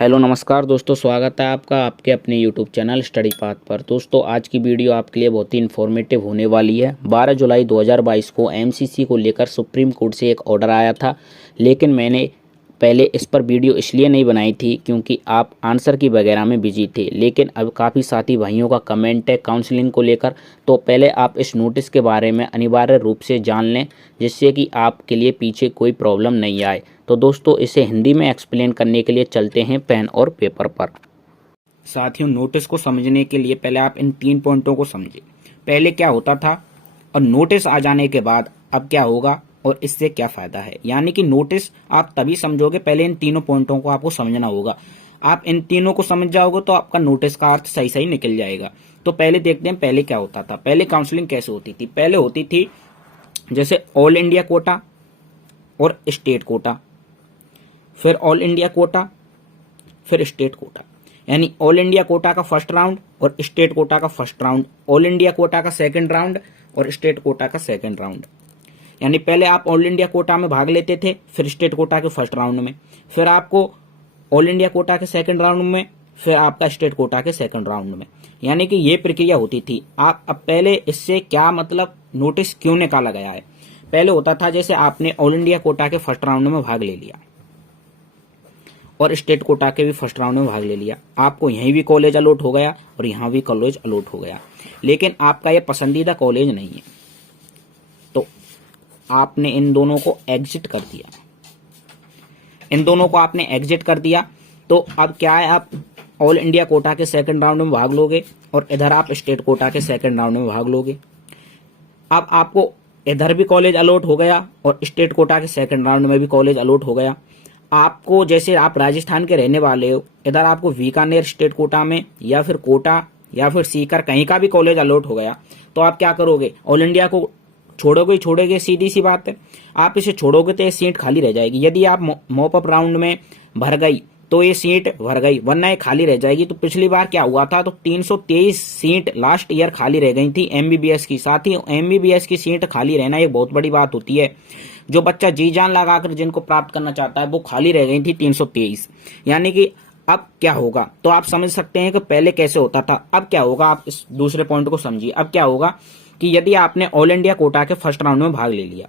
Hello नमस्कार दोस्तों, स्वागत है आपका आपके अपने यूट्यूब चैनल स्टडी पाथ पर। दोस्तों आज की वीडियो आपके लिए बहुत ही इन्फॉर्मेटिव होने वाली है। 12 जुलाई 2022 को एमसीसी को लेकर सुप्रीम कोर्ट से एक ऑर्डर आया था, लेकिन मैंने पहले इस पर वीडियो इसलिए नहीं बनाई थी क्योंकि आप आंसर की वगैरह में बिजी थे। लेकिन अब काफ़ी साथी भाइयों का कमेंट है काउंसलिंग को लेकर, तो पहले आप इस नोटिस के बारे में अनिवार्य रूप से जान लें, जिससे कि आपके लिए पीछे कोई प्रॉब्लम नहीं आए। तो दोस्तों इसे हिंदी में एक्सप्लेन करने के लिए चलते हैं पेन और पेपर पर। साथियों, नोटिस को समझने के लिए पहले आप इन 3 पॉइंटों को समझें। पहले क्या होता था और नोटिस आ जाने के बाद अब क्या होगा और इससे क्या फ़ायदा है। यानी कि नोटिस आप तभी समझोगे, पहले इन तीनों पॉइंटों को आपको समझना होगा। आप इन तीनों को समझ जाओगे तो आपका नोटिस का अर्थ सही सही निकल जाएगा। तो पहले देखते हैं पहले क्या होता था। पहले काउंसलिंग कैसे होती थी। पहले होती थी जैसे ऑल इंडिया कोटा और स्टेट कोटा, फिर ऑल इंडिया कोटा, फिर स्टेट कोटा। यानी ऑल इंडिया कोटा का फर्स्ट राउंड और स्टेट कोटा का first round, all India quota का सेकंड राउंड और स्टेट कोटा का सेकंड राउंड। यानी पहले आप ऑल इंडिया कोटा में भाग लेते थे, फिर स्टेट कोटा के फर्स्ट राउंड में, फिर आपको ऑल इंडिया कोटा के सेकंड राउंड में, फिर आपका स्टेट कोटा के सेकंड राउंड में। यानी कि ये प्रक्रिया होती थी। आप अब पहले इससे क्या मतलब, नोटिस क्यों निकाला गया है। पहले होता था जैसे आपने ऑल इंडिया कोटा के फर्स्ट राउंड में भाग ले लिया और स्टेट कोटा के भी फर्स्ट राउंड में भाग ले लिया, आपको यहीं भी कॉलेज अलॉट हो गया और यहाँ भी कॉलेज अलॉट हो गया, लेकिन आपका ये पसंदीदा कॉलेज नहीं है, तो आपने इन दोनों को एग्जिट कर दिया। इन दोनों को आपने एग्जिट कर दिया तो अब क्या है, आप ऑल इंडिया कोटा के सेकंड राउंड में भाग लोगे और इधर आप स्टेट कोटा के सेकंड राउंड में भाग लोगे। अब आपको इधर भी कॉलेज अलॉट हो गया और स्टेट कोटा के सेकंड राउंड में भी कॉलेज अलॉट हो गया। आपको जैसे आप राजस्थान के रहने वाले हो, इधर आपको बीकानेर स्टेट कोटा में या फिर कोटा या फिर सीकर कहीं का भी कॉलेज अलॉट हो गया, तो आप क्या करोगे, ऑल इंडिया को छोड़ोगे ही छोड़ोगे। सीधी सी बात है, आप इसे छोड़ोगे तो ये सीट खाली रह जाएगी। यदि आप मॉप अप राउंड में भर गई तो ये सीट भर गई, वरना ये खाली रह जाएगी। तो पिछली बार क्या हुआ था, तो 323 सीट लास्ट ईयर खाली रह गई थी एमबीबीएस की। साथ ही एमबीबीएस की सीट खाली रहना एक बहुत बड़ी बात होती है। जो बच्चा जी जान लगाकर जिनको प्राप्त करना चाहता है, वो खाली रह गई थी 323। यानी कि अब क्या होगा, तो आप समझ सकते हैं कि पहले कैसे होता था। अब क्या होगा, आप इस दूसरे पॉइंट को समझिए। अब क्या होगा कि यदि आपने ऑल इंडिया कोटा के फर्स्ट राउंड में भाग ले लिया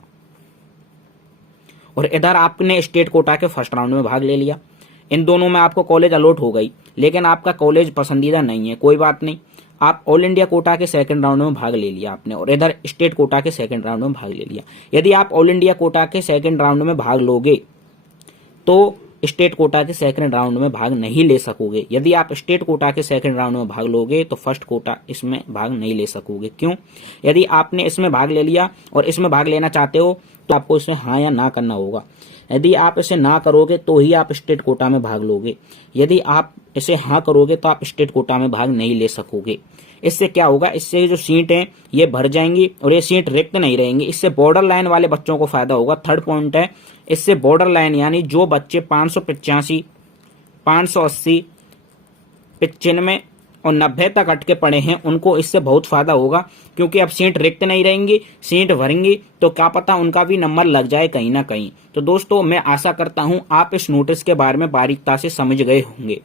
और इधर आपने स्टेट कोटा के फर्स्ट राउंड में भाग ले लिया, इन दोनों में आपको कॉलेज अलॉट हो गई, लेकिन आपका कॉलेज पसंदीदा नहीं है, कोई बात नहीं। आप ऑल इंडिया कोटा के सेकंड राउंड में भाग ले लिया आपने और इधर स्टेट कोटा के सेकंड राउंड में भाग ले लिया। यदि आप ऑल इंडिया कोटा के सेकंड राउंड में भाग लोगे तो स्टेट कोटा के सेकंड राउंड में भाग नहीं ले सकोगे। यदि आप स्टेट कोटा के सेकंड राउंड में भाग लोगे तो फर्स्ट कोटा इसमें भाग नहीं ले सकोगे। क्यों? यदि आपने इसमें भाग ले लिया और इसमें भाग लेना चाहते हो तो आपको इसमें हाँ या ना करना होगा। यदि आप इसे ना करोगे तो ही आप स्टेट कोटा में भाग लोगे। यदि आप इसे हाँ करोगे तो आप स्टेट कोटा में भाग नहीं ले सकोगे। इससे क्या होगा, इससे जो सीट हैं ये भर जाएंगी और ये सीट रिक्त नहीं रहेंगी। इससे बॉर्डर लाइन वाले बच्चों को फायदा होगा। थर्ड पॉइंट है, इससे बॉर्डर लाइन यानी जो बच्चे 585, 580, 95 और 90 तक अटके पड़े हैं, उनको इससे बहुत फायदा होगा। क्योंकि अब सीट रिक्त नहीं रहेंगी, सीट भरेंगी तो क्या पता उनका भी नंबर लग जाए कहीं ना कहीं। तो दोस्तों मैं आशा करता हूं आप इस नोटिस के बारे में बारीकता से समझ गए होंगे।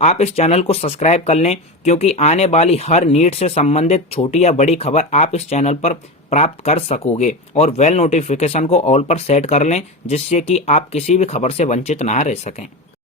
आप इस चैनल को सब्सक्राइब कर लें, क्योंकि आने वाली हर नीट से संबंधित छोटी या बड़ी खबर आप इस चैनल पर प्राप्त कर सकोगे। और बेल नोटिफिकेशन को ऑल पर सेट कर लें, जिससे कि आप किसी भी खबर से वंचित ना रह सकें।